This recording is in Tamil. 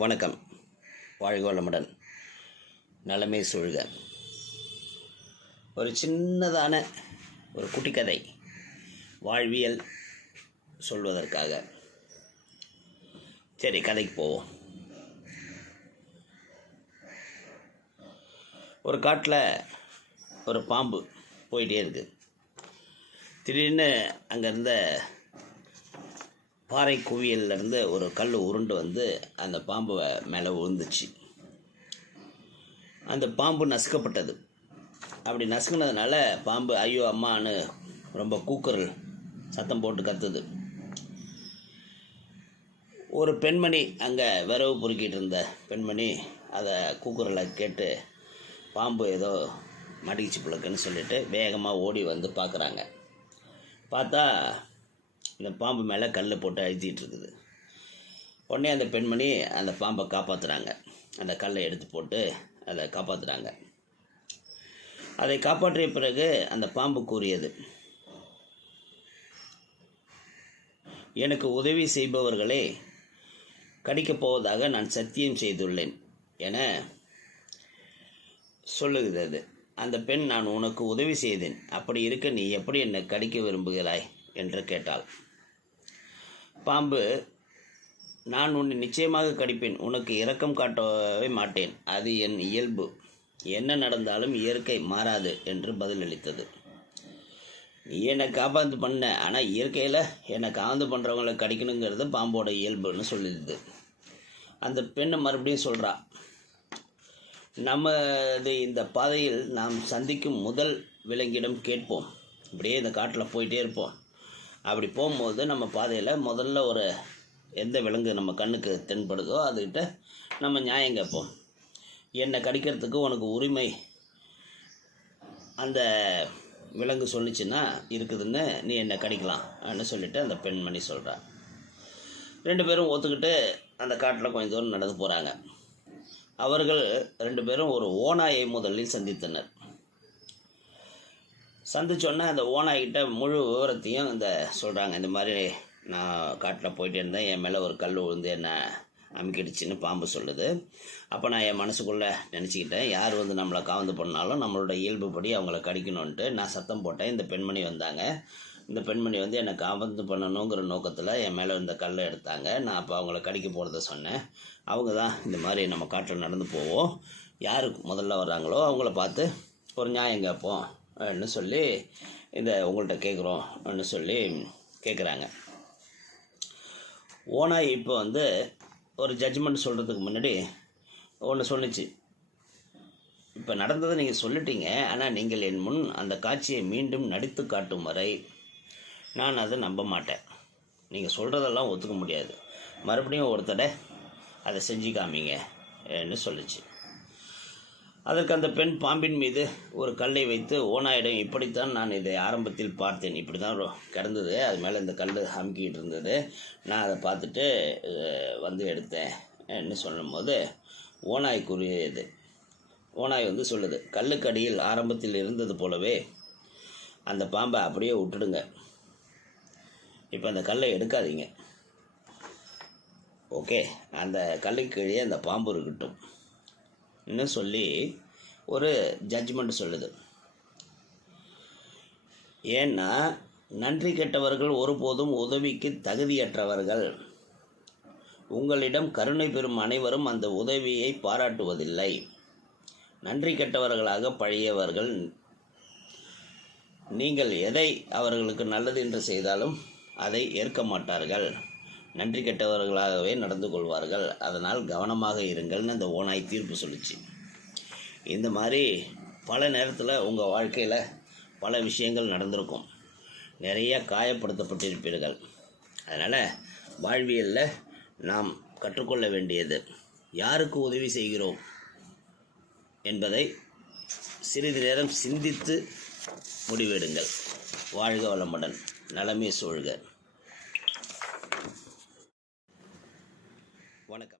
வணக்கம். வாழ்க வளமுடன். நலமே சூழ்க. ஒரு சின்னதான ஒரு குட்டி கதை, வாழ்வியல் சொல்வதற்காக. சரி, கதைக்கு போவோம். ஒரு காட்டில் ஒரு பாம்பு போயிட்டே இருக்குது. திடீர்னு அங்கே இருந்த பாறை குவியல்லேருந்து ஒரு கல் உருண்டு வந்து அந்த பாம்பு மேலே விழுந்துச்சு. அந்த பாம்பு நசுக்கப்பட்டது. அப்படி நசுக்கினதுனால பாம்பு ஐயோ அம்மான்னு ரொம்ப கூக்குரல் சத்தம் போட்டு கத்துது. ஒரு பெண்மணி அங்கே விரவு பொறுக்கிட்டு இருந்த பெண்மணி அதை கூக்குரலை கேட்டு பாம்பு ஏதோ மடிச்சு பிள்ளைக்குன்னு சொல்லிட்டு வேகமாக ஓடி வந்து பார்க்குறாங்க. பார்த்தா இந்த பாம்பு மேலே கல் போட்டு அழுத்திட்டு இருக்குது. உடனே அந்த பெண்மணி அந்த பாம்பை காப்பாற்றுறாங்க. அந்த கல்லை எடுத்து போட்டு அதை காப்பாற்றுறாங்க. அதை காப்பாற்றிய பிறகு அந்த பாம்பு கூறியது, எனக்கு உதவி செய்பவர்களே கடிக்கப் போவதாக நான் சத்தியம் செய்துள்ளேன் என சொல்லுகிறது. அந்த பெண், நான் உனக்கு உதவி செய்தேன், அப்படி இருக்க நீ எப்படி என்னை கடிக்க விரும்புகிறாய் என்று கேட்டாள். பாம்பு, நான் உன்னை நிச்சயமாக கடிப்பேன், உனக்கு இரக்கம் காட்டவே மாட்டேன், அது என் இயல்பு, என்ன நடந்தாலும் இயற்கை மாறாது என்று பதிலளித்தது. நீ என்னை காப்பாந்து பண்ண, ஆனால் இயற்கையில் என்னை காந்து பண்ணுறவங்களை கடிக்கணுங்கிறது பாம்போட இயல்புன்னு சொல்லிடுது. அந்த பெண்ணை மறுபடியும் சொல்கிறா, நமது இந்த பாதையில் நாம் சந்திக்கும் முதல் விலங்கிடம் கேட்போம். இப்படியே இந்த காட்டில் போயிட்டே இருப்போம். அப்படி போகும்போது நம்ம பாதையில் முதல்ல ஒரு எந்த விலங்கு நம்ம கண்ணுக்கு தென்படுதோ அதுக்கிட்ட நம்ம நியாயம் கேட்போம். என்னை கடிக்கிறதுக்கு உனக்கு உரிமை அந்த விலங்கு சொல்லிச்சுன்னா இருக்குதுன்னு நீ என்னை கடிக்கலாம்னு சொல்லிவிட்டு அந்த பெண்மணி சொல்கிறா. ரெண்டு பேரும் ஒத்துக்கிட்டு அந்த காட்டில் கொஞ்சம் தூரம் நடந்து போகிறாங்க. அவர்கள் ரெண்டு பேரும் ஒரு ஓநாயை முதலில் சந்தித்தனர். சந்திச்சோன்னே அந்த ஓனாய்கிட்ட முழு விவரத்தையும் சொல்கிறாங்க. இந்த மாதிரி நான் காட்டில் போயிட்டே இருந்தேன், என் மேலே ஒரு கல் விழுந்து என்னை அமுக்கிடுச்சின்னு பாம்பு சொல்லுது. அப்போ நான் என் மனசுக்குள்ளே நினச்சிக்கிட்டேன், யார் வந்து நம்மளை காவந்து பண்ணாலும் நம்மளோட இயல்புப்படி அவங்கள கடிக்கணுன்ட்டு நான் சத்தம் போட்டேன். இந்த பெண்மணி வந்தாங்க. இந்த பெண்மணி வந்து என்னை காவந்து பண்ணணுங்கிற நோக்கத்தில் என் மேலே இந்த கல்லை எடுத்தாங்க. நான் அப்போ அவங்கள கடிக்க போகிறத சொன்னேன். அவங்க தான் இந்த மாதிரி நம்ம காட்டில் நடந்து போவோம், யாருக்கு முதல்ல வர்றாங்களோ அவங்கள பார்த்து ஒரு நியாயம் கேட்போம் ன்னு சொல்லி உங்கள்கிட்ட கேட்குறோம்னு சொல்லி கேட்குறாங்க. ஓனாய் இப்போ வந்து ஒரு ஜட்ஜ்மெண்ட் சொல்கிறதுக்கு முன்னாடி ஒன்று சொன்னிச்சு. இப்போ நடந்ததை நீங்கள் சொல்லிட்டீங்க, ஆனால் நீங்கள் என் முன் அந்த காட்சியை மீண்டும் நடித்து காட்டும் வரை நான் அதை நம்ப மாட்டேன். நீங்கள் சொல்கிறதெல்லாம் ஒத்துக்க முடியாது, மறுபடியும் ஒருத்தட அதை செஞ்சு காமிங்கன்னு சொல்லிச்சு. அதற்கு அந்த பெண் பாம்பின் மீது ஒரு கல்லை வைத்து ஓனாயிடம், இப்படித்தான் நான் இதை ஆரம்பத்தில் பார்த்தேன், இப்படி தான் கிடந்தது, அது மேலே இந்த கல் அமுக்கிட்டு இருந்தது, நான் அதை பார்த்துட்டு வந்து எடுத்தேன்னு சொல்லும்போது ஓனாய் கூறியது. ஓனாய் வந்து சொல்லுது, கல்லுக்கடியில் ஆரம்பத்தில் இருந்தது போலவே அந்த பாம்பை அப்படியே விட்டுடுங்க, இப்போ அந்த கல்லை எடுக்காதீங்க, ஓகே, அந்த கல்லுக்கு கீழே அந்த பாம்பு இருக்கட்டும் ன்னு சொல்லி ஒரு ஜட்ஜ்மெண்ட் சொல்லுது. ஏன்னா நன்றி கெட்டவர்கள் ஒருபோதும் உதவிக்கு தகுதியற்றவர்கள். உங்களிடம் கருணை பெறும் அனைவரும் அந்த உதவியை பாராட்டுவதில்லை. நன்றி கெட்டவர்களாக பழையவர்கள். நீங்கள் எதை அவர்களுக்கு நல்லது என்று செய்தாலும் அதை ஏற்க மாட்டார்கள். நன்றி கெட்டவர்களாகவே நடந்து கொள்வார்கள். அதனால் கவனமாக இருங்கள்னு அந்த ஓனாய் தீர்ப்பு சொல்லிச்சு. இந்த மாதிரி பல நேரத்தில் உங்கள் வாழ்க்கையில் பல விஷயங்கள் நடந்திருக்கும், நிறைய காயப்படுத்தப்பட்டிருப்பீர்கள். அதனால் வாழ்வியலில் நாம் கற்றுக்கொள்ள வேண்டியது, யாருக்கு உதவி செய்கிறோம் என்பதை சிறிது நேரம் சிந்தித்து முடிவெடுங்கள். வாழ்க வளமுடன். நலமே சூழ்க.